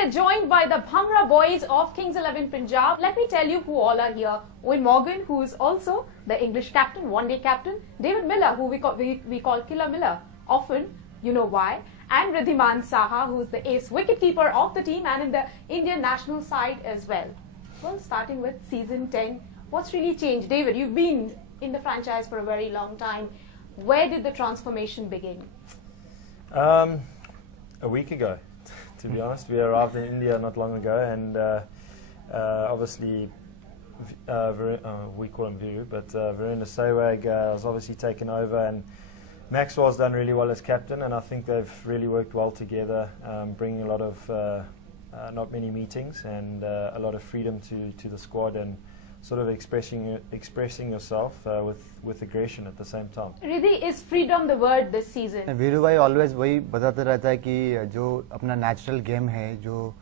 we are joined by the Bhangra boys of Kings 11 Punjab. Let me tell you who all are here. Eoin Morgan, who is also the English captain, one-day captain. David Miller, who we call Killer Miller, often, you know why. And Wriddhiman Saha, who is the ace wicketkeeper of the team and in the Indian national side as well. Well, starting with season 10, what's really changed? David, you've been in the franchise for a very long time. Where did the transformation begin? A week ago, to be honest. We arrived in India not long ago, and obviously, we call him Viru, but Virender Sehwag has obviously taken over, and Maxwell's done really well as captain, and I think they've really worked well together, bringing a lot of, not many meetings, and a lot of freedom to the squad, and sort of expressing yourself with aggression at the same time. Riddhi, is freedom the word this season? Veeru भाई always वही बताता रहता है कि जो अपना natural game है, जो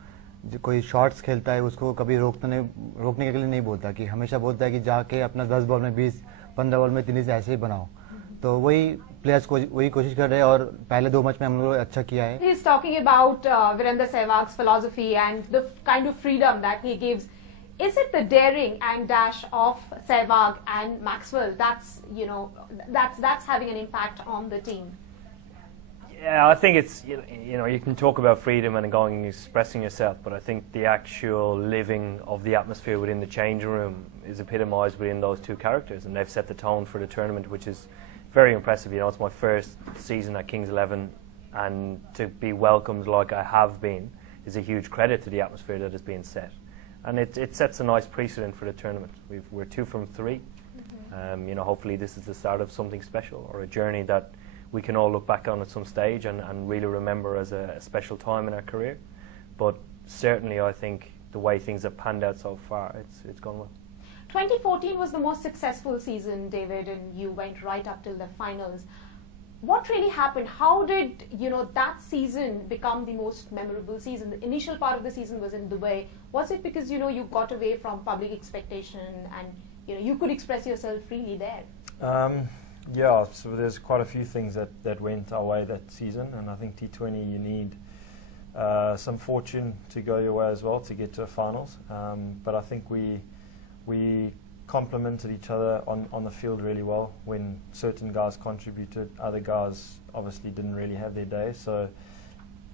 कोई शॉट्स खेलता है उसको कभी रोकने के लिए नहीं बोलता, कि हमेशा बोलता है कि जाके अपना 10 बॉल में 20-15 बॉल में 30 ऐसे ही बनाओ. तो वही प्लेयर्स को वही कोशिश कर रहे हैं, और पहले 2 मैच में हम लोग अच्छा किया है. He is talking about Virender Sehwag's philosophy and the kind of freedom that he gives. Is it the daring and dash of Sehwag and Maxwell that's having an impact on the team? Yeah, I think it's you can talk about freedom and going and expressing yourself, but I think the actual living of the atmosphere within the changing room is epitomised within those two characters, and they've set the tone for the tournament, which is very impressive. You know, it's my first season at Kings 11, and to be welcomed like I have been is a huge credit to the atmosphere that is being set. And it sets a nice precedent for the tournament. We're 2 from 3. Hopefully this is the start of something special, or a journey that we can all look back on at some stage and really remember as a special time in our career. But certainly I think the way things have panned out so far, it's gone well. 2014 was the most successful season, David, and you went right up till the finals. What really happened? How did that season become the most memorable season? The initial part of the season was in Dubai. Was it because you got away from public expectation and you could express yourself freely there? Yeah, so there's quite a few things that went our way that season, and I think T20 you need some fortune to go your way as well to get to a finals. But I think we complemented each other on the field really well. When certain guys contributed, other guys obviously didn't really have their day. So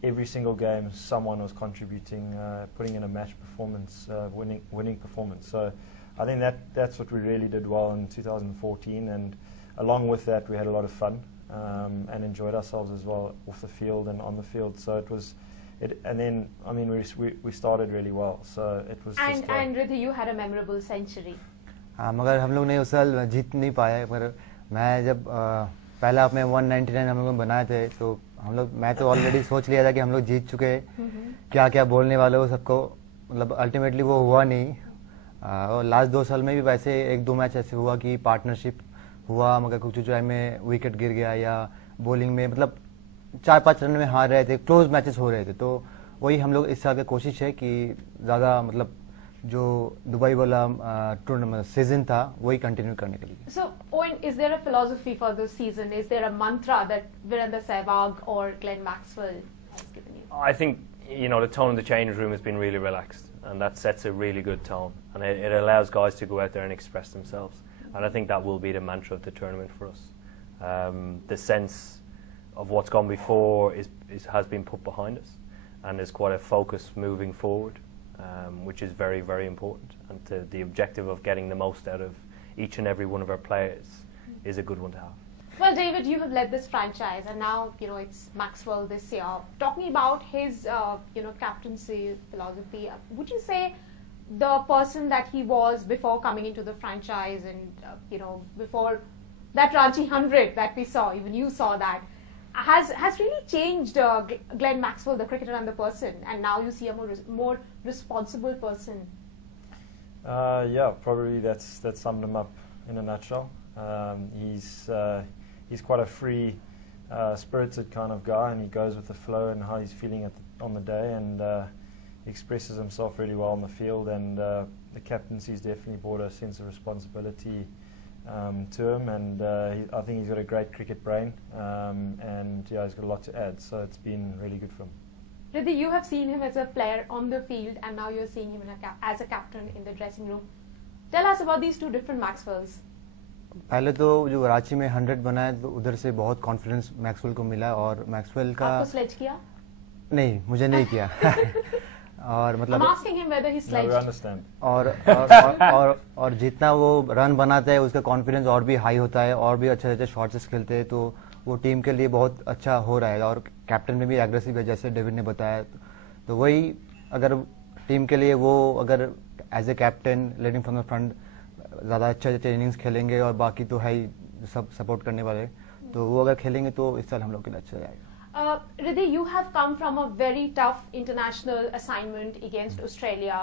every single game, someone was contributing, putting in a match performance, winning performance. So I think that's what we really did well in 2014. And along with that, we had a lot of fun and enjoyed ourselves as well off the field and on the field. So it was. And then, I mean, we started really well. So it was. And Riddhi, you had a memorable century. हाँ, मगर हम लोग ने उस साल जीत नहीं पाए. मगर मैं जब पहला अपने 199 हम लोग बनाए थे, तो मैं तो ऑलरेडी सोच लिया था कि हम लोग जीत चुके हैं, क्या क्या बोलने वाले हो सबको. मतलब अल्टीमेटली वो हुआ नहीं. और लास्ट 2 साल में भी वैसे 1-2 मैच ऐसे हुआ कि पार्टनरशिप हुआ, मगर कुछ टाइम में विकेट गिर गया, या बॉलिंग में मतलब 4-5 रन में हार रहे थे, क्लोज मैचेस हो रहे थे. तो वही हम लोग इस साल की कोशिश है कि ज़्यादा मतलब जो दुबई वाला टूर्नामेंट सीजन था वही कंटिन्यू करने के लिए. So, Eoin, is there a philosophy for this season? Is there a mantra that Virender Sehwag or Glenn Maxwell has given you? I think the tone in the changing room has been really relaxed, and that sets a really good tone, and it allows guys to go out there and express themselves. And I think that will be the mantra of the tournament for us. The sense of what's gone before has been put behind us, and there's quite a focus moving forward. Which is very, very important, and the objective of getting the most out of each and every one of our players is a good one to have. Well, David, you have led this franchise, and now it's Maxwell this year. Talking about his captaincy philosophy, would you say the person that he was before coming into the franchise, and before that Ranchi 100 that we saw, even you saw that, has really changed Glenn Maxwell, the cricketer and the person, and now you see a more responsible person? Yeah, probably that's summed him up in a nutshell. He's quite a free, spirited kind of guy, and he goes with the flow and how he's feeling on the day, and he expresses himself really well on the field. And the captaincy's definitely brought a sense of responsibility to him, and I think he's got a great cricket brain, and yeah, he's got a lot to add, so it's been really good for him. Riddhi, you have seen him as a player on the field, and now you're seeing him as a captain in the dressing room. Tell us about these two different Maxwells. पहले तो जो कराची में 100 बनाया तो उधर से बहुत confidence Maxwell को मिला और मैक्सवेल का आपको स्लेज किया? नहीं, मुझे नहीं किया और मतलब I'm asking him whether he sledged. No, we understand. और जितना वो रन बनाता है उसका कॉन्फिडेंस और भी हाई होता है और भी अच्छे अच्छे शॉट्स खेलते हैं, तो वो टीम के लिए बहुत अच्छा हो रहा है और कैप्टन में भी एग्रेसिव है जैसे डेविड ने बताया। तो वही अगर टीम के लिए वो अगर as a captain leading from the front ज़्यादा अच्छे इनिंग्स खेलेंगे और बाकी तो है ही सब सपोर्ट करने वाले, तो वो अगर खेलेंगे तो इस साल हम लोग के लिए अच्छा जाएगा। Riddhi, you have come from a very tough international assignment against Australia.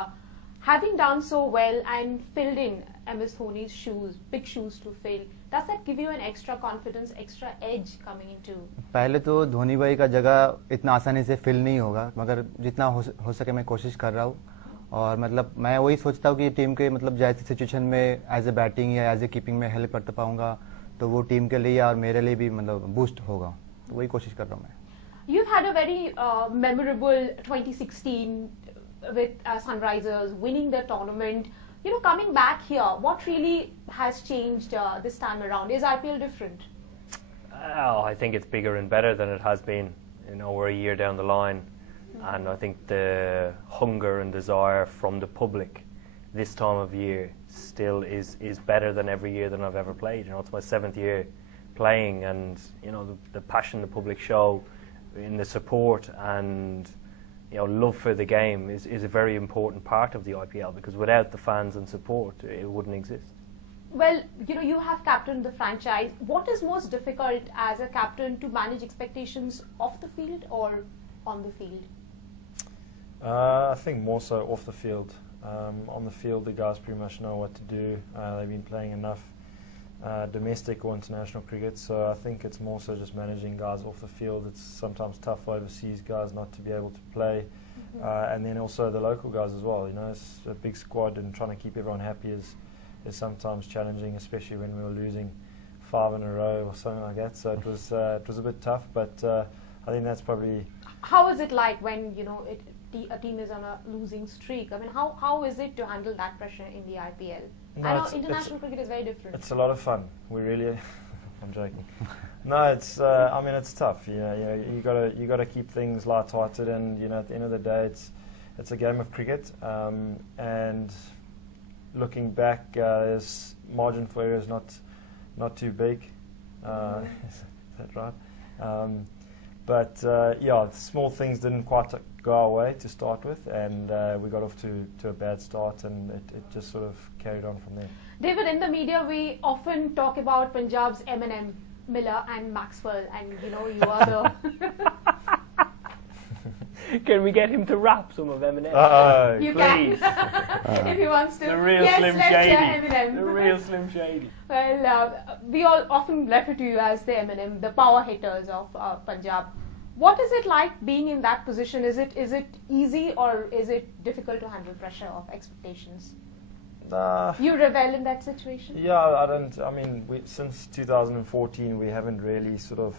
Having done so well and filled in MS Dhoni's shoes, big shoes to fill, does that give you an extra confidence, extra edge coming into? पहले तो धोनी भाई का जगह इतना आसानी से fill नहीं होगा, मगर जितना हो सके मैं कोशिश कर रहा हूँ और मतलब मैं वही सोचता हूँ कि टीम के मतलब जैसी सिचुएशन में एज ए बैटिंग या एज ए कीपिंग में हेल्प कर पाऊंगा तो वो टीम के लिए और मेरे लिए भी मतलब बूस्ट होगा, तो वही कोशिश कर रहा हूँ मैं। You've had a very memorable 2016 with Sunrisers, winning the tournament. You know, coming back here, what really has changed this time around? Is IPL different? I think it's bigger and better than it has been. You know, we're a year down the line, and I think the hunger and desire from the public this time of year still is better than every year that I've ever played. You know, it's my 7th year playing, and you know the passion the public show in the support and you know love for the game is a very important part of the IPL, because without the fans and support it wouldn't exist. Well, you know, you have captained the franchise. What is most difficult as a captain, to manage expectations off the field or on the field? I think more so off the field. On the field, the guys pretty much know what to do. They've been playing enough domestic or international cricket, so I think it's more so just managing guys off the field. It's sometimes tough for overseas guys not to be able to play, and then also the local guys as well. You know, it's a big squad, and trying to keep everyone happy is sometimes challenging, especially when we were losing 5 in a row or something like that. So it was a bit tough, but I think that's probably. How is it like when you know a team is on a losing streak? I mean, how is it to handle that pressure in the IPL? No, I know international cricket is very different. It's a lot of fun. We really. I'm joking. No, it's. I mean, it's tough. You gotta keep things light-hearted, and you know, at the end of the day, it's a game of cricket, and looking back, there's margin for error is not too big. Is that right? But yeah, small things didn't quite go our way to start with, and we got off to a bad start, and it just sort of carried on from there. David, in the media we often talk about Punjab's Eminem, Miller and Maxwell, and you know you are the... Can we get him to rap some of Eminem? You please. Can. If he wants to. The real yes, Slim let's Shady. hear Eminem. The real Slim Shady. Well, we all often refer to you as the Eminem, the power hitters of Punjab. What is it like being in that position? Is it easy, or is it difficult to handle pressure of expectations? You revel in that situation? Yeah, I don't. I mean, since 2014, we haven't really sort of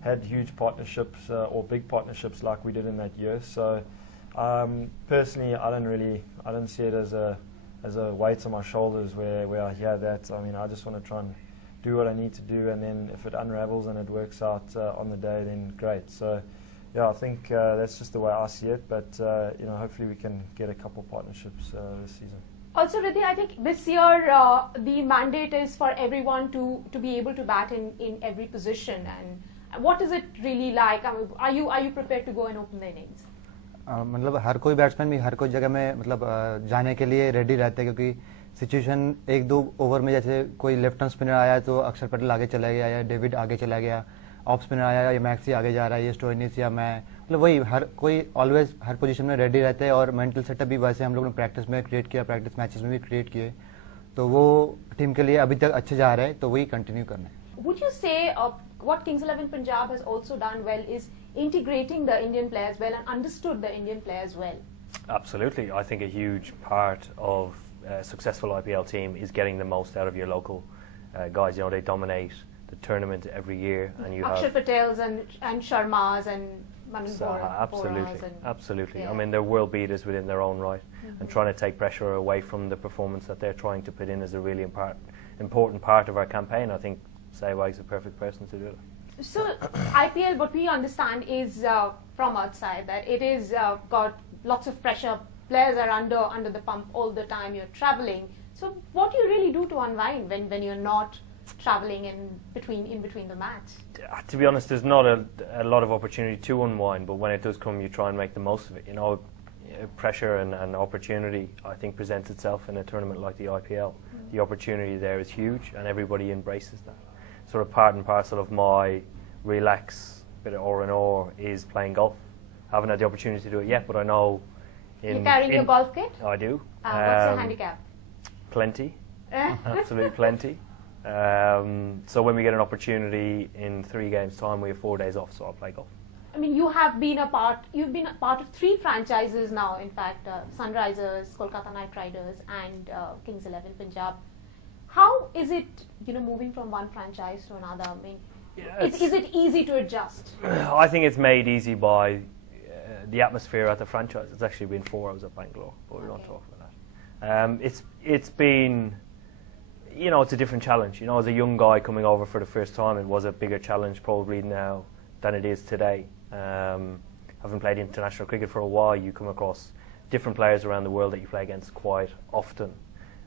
had huge partnerships or big partnerships like we did in that year. So personally, I don't see it as a weight on my shoulders where I hear that. I mean, I just want to try and do what I need to do, and then if it unravels and it works out on the day, then great. So yeah, I think that's just the way I see it. But you know, hopefully we can get a couple partnerships this season. Also, Riddhi, I think this year the mandate is for everyone to be able to bat in every position. And what is it really like? I mean, are you prepared to go and open the innings? मतलब हर कोई batsman भी हर कोई जगह में मतलब जाने के लिए रेडी रहते हैं, क्योंकि सिचुएशन 1-2 ओवर में जैसे कोई लेफ्ट हैंड स्पिनर आया तो अक्षर पटेल आगे चला गया, या डेविड आगे चला गया, ऑफ स्पिनर आया या मैक्सी आगे जा रहा है, ये स्टोइनिस या मैं, मतलब वही हर कोई ऑलवेज हर पोजीशन में रेडी रहते हैं। और मेंटल सेटअप भी वैसे हम लोगों ने प्रैक्टिस में क्रिएट किया, प्रैक्टिस मैचेस में भी क्रिएट किए, तो वो टीम के लिए अभी तक अच्छे जा रहे हैं, तो वही कंटिन्यू करना है। Would you say what Kings 11 Punjab has also done well is integrating the Indian players well and understood the Indian players well? Absolutely. I think a huge part of a successful IPL team is getting the most out of your local guys. You know, they dominate the tournament every year, and you Akshar have Patels and Sharmas and Saha, absolutely. Yeah. I mean, they're world beaters within their own right, and trying to take pressure away from the performance that they're trying to put in is a really important part of our campaign. I think Sehwag's a perfect person to do it. So IPL, what we understand is from outside that it is got lots of pressure. Players are under the pump all the time. You're traveling. So what do you really do to unwind when you're not traveling in between the match? To be honest, there's not a lot of opportunity to unwind, but when it does come, you try and make the most of it. You know, pressure and opportunity, I think, presents itself in a tournament like the IPL. The opportunity there is huge, and everybody embraces that. Sort of part and parcel of my relax bit of R&R is playing golf. I haven't had the opportunity to do it yet, but I know. You're carrying your golf kit? I do. What's your handicap? Plenty, absolutely plenty. So when we get an opportunity in 3 games' time, we have 4 days off, so I'll play golf. I mean, you've been a part of 3 franchises now. In fact, Sunrisers, Kolkata Knight Riders, and Kings 11 Punjab. How is it, moving from one franchise to another? I mean, is it easy to adjust? I think it's made easy by the atmosphere at the franchise. It's actually been 4 hours at Bangalore, but we won't talk about that. It's been, it's a different challenge. As a young guy coming over for the first time, it was a bigger challenge probably now than it is today. Having played international cricket for a while, you come across different players around the world that you play against quite often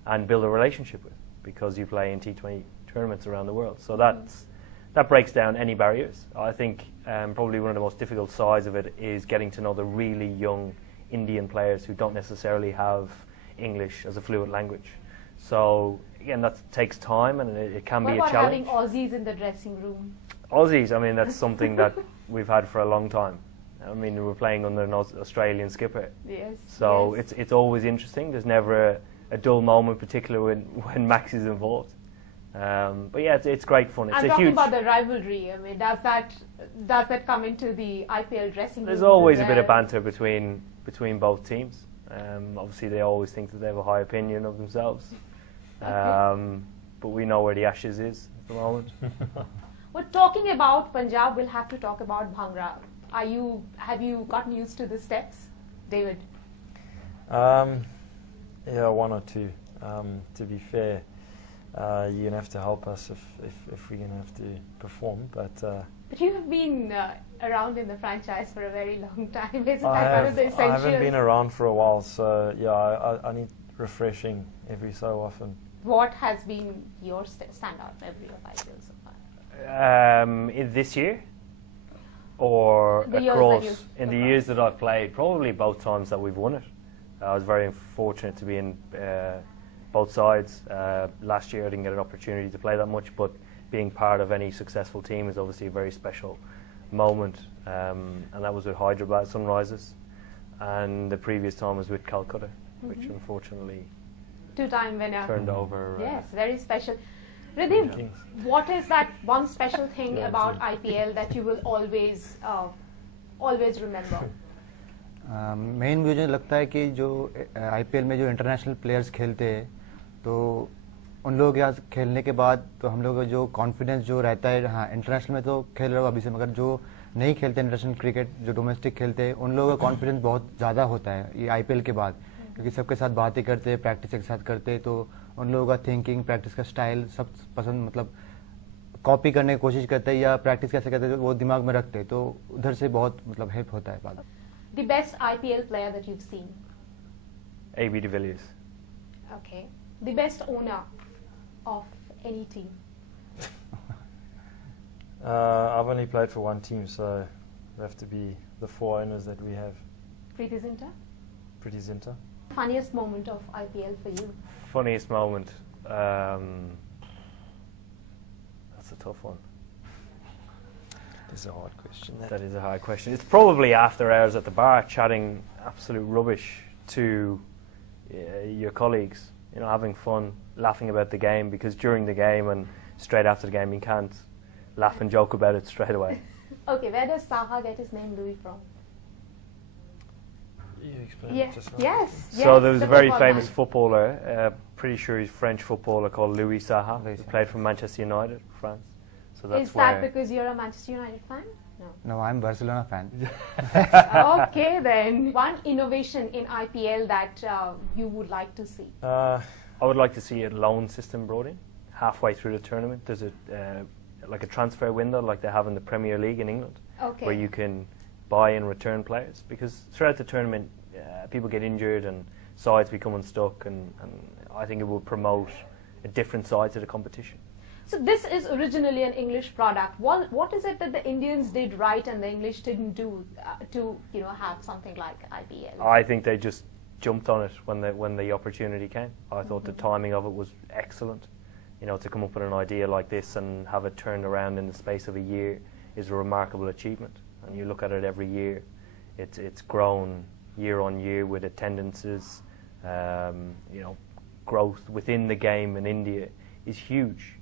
and build a relationship with, because you play in T20 tournaments around the world. So that breaks down any barriers. I think probably one of the most difficult sides of it is getting to know the really young Indian players who don't necessarily have English as a fluent language. So again, that takes time, and it can be a challenge. What about having Aussies in the dressing room? Aussies, I mean, that's something that we've had for a long time. I mean, we're playing under an Australian skipper. Yes. So it's always interesting. There's never a dull moment, particularly when Max is involved. But yeah, it's great fun. It's I'm talking about the rivalry. I mean, does that come into the IPL dressing room? There's always a bit of banter between both teams. Obviously, they always think that they have a high opinion of themselves. But we know where the Ashes is at the moment. Well, talking about Punjab, we'll have to talk about Bhangra. Have you gotten used to the steps, David? Yeah, 1 or 2. To be fair, you're gonna have to help us if we're gonna have to perform. But you have been around in the franchise for a very long time. Isn't that one of the essentials? I haven't been around for a while, so yeah, I need refreshing every so often. What has been your standout memory of IPL so far? This year, or the across in the years that I've played, probably both times that we've won it. I was very fortunate to be in both sides. Last year I didn't get an opportunity to play that much, but being part of any successful team is obviously a very special moment, and that was with Hyderabad Sunrisers, and the previous time was with Calcutta, which unfortunately 2-time winner turned over. Yes, very special. Wriddhiman, what is that one special thing about IPL that you will always remember? Main मुझे लगता है कि जो IPL में जो international players खेलते हैं तो उन लोगों के यहाँ खेलने के बाद तो हम लोगों का जो कॉन्फिडेंस जो रहता है, हाँ इंटरनेशनल में तो खेल रहे हो अभी से, मगर जो नहीं खेलते इंटरनेशनल क्रिकेट, जो डोमेस्टिक खेलते हैं, उन लोगों का कॉन्फिडेंस बहुत ज़्यादा होता है ये आईपीएल के बाद, क्योंकि सबके साथ बातें करते हैं, प्रैक्टिस एक साथ करते हैं, तो उन लोगों का थिंकिंग, प्रैक्टिस का स्टाइल सब पसंद, मतलब कॉपी करने की कोशिश करते हैं या प्रैक्टिस कैसे करते हैं वो दिमाग में रखते हैं, तो उधर से बहुत मतलब हेल्प होता है बाद। The best IPL player that you've seen? A.B. de Villiers. Okay. The best owner of any team? I've only played for one team, so it have to be the 4 owners that we have. Preeti Zinta? Preeti Zinta. Funniest moment of IPL for you? Funniest moment? That's a tough one. It's a hard question. That is a hard question. It's probably after hours at the bar, chatting absolute rubbish to your colleagues, having fun, laughing about the game, because during the game and straight after the game you can't laugh and joke about it straight away. Okay, where does Saha get his name Louis from? You explained it just now. Yes. So there was a very famous footballer, pretty sure he's a French footballer, called Louis Saha. He played for Manchester United, France. So that's Is that because you're a Manchester United fan? No, I'm Barcelona fan. Okay then. One innovation in IPL that you would like to see? I would like to see a loan system brought in halfway through the tournament. There's like a transfer window like they have in the Premier League in England, Okay. where you can buy and return players, because throughout the tournament people get injured and sides become unstuck, and I think it will promote a different side to the competition. So this is originally an English product. What is it that the Indians did right and the English didn't do to have something like IPL? I think they just jumped on it when the opportunity came. I thought the timing of it was excellent. To come up with an idea like this and have it turned around in the space of a year is a remarkable achievement. And you look at it every year, it's grown year on year with attendances. Growth within the game in India is huge.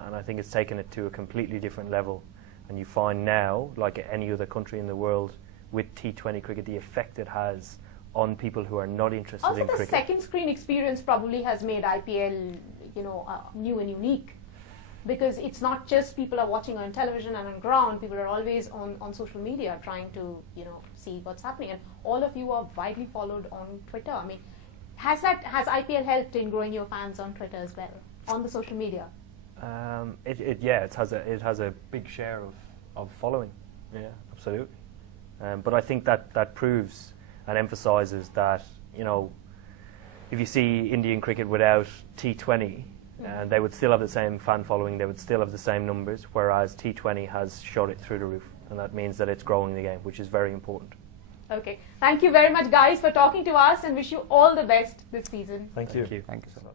And I think it's taken it to a completely different level. And you find now, like any other country in the world, with T20 cricket, the effect it has on people who are not interested also in cricket. the second screen experience probably has made IPL, new and unique, because it's not just people are watching on television and on ground. People are always on social media trying to, see what's happening. And all of you are widely followed on Twitter. I mean, has IPL helped in growing your fans on Twitter as well, on the social media? It has a big share of following. Yeah, absolutely. But I think that proves and emphasises that, if you see Indian cricket without T20, they would still have the same fan following, they would still have the same numbers, whereas T20 has shot it through the roof, and that means that it's growing the game, which is very important. Okay. Thank you very much, guys, for talking to us, and wish you all the best this season. Thank you. Thank you so much.